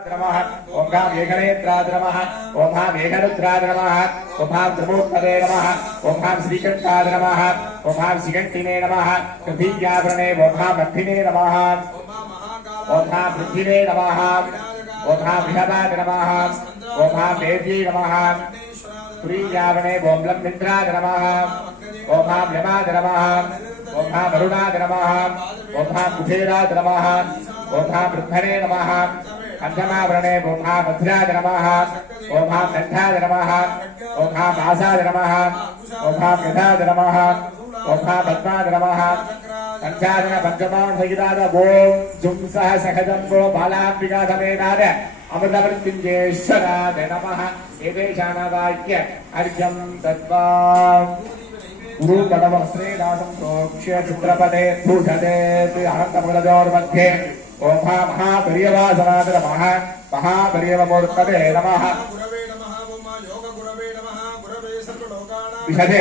नमः ओम गां मेघनेत्राय नमः ओम हां मेघरुद्राय नमः ओम हां त्रिमूर्तये नमः ओम हां श्रीकंठाय नमः ओम हां श्रीकंठिने नमः पृथिव्यावरणे ओम हां बद्धिने नमः ओम हां पृथिवे नमः ओम हां बृहदाय नमः ओम हां वेद्ये नमः तुरीयावरणे ओम लम्बिन्द्राय नमः ओम हां यमाय नमः ओम हां वरुणाय नमः ओम हां कुबेराय नमः ओम हां ब्रह्मणे नमः पंचमावरणे ओम हां वज्राय नमः ओम हां कंठाय नमः ओम हां वासाय नमः ओम हां गदाय नमः ओम हां पद्माय नमः पंचादन पंचमान् सहिताद ओम जुं सह सहजं गो बालाम्बिका समेताद अमृतमृत्युञ्जयेश्वराय नमः एतेषाणावाक्य अर्घ्यं दत्त्वा गुरु पदवस्त्रेदासं प्रोक्ष्य चित्रपटे भूषते अनन्तमङ्गलजोर्मध्ये ओम महापर्यवासनाय नमः महापर्यवमूर्तये नमः विशदे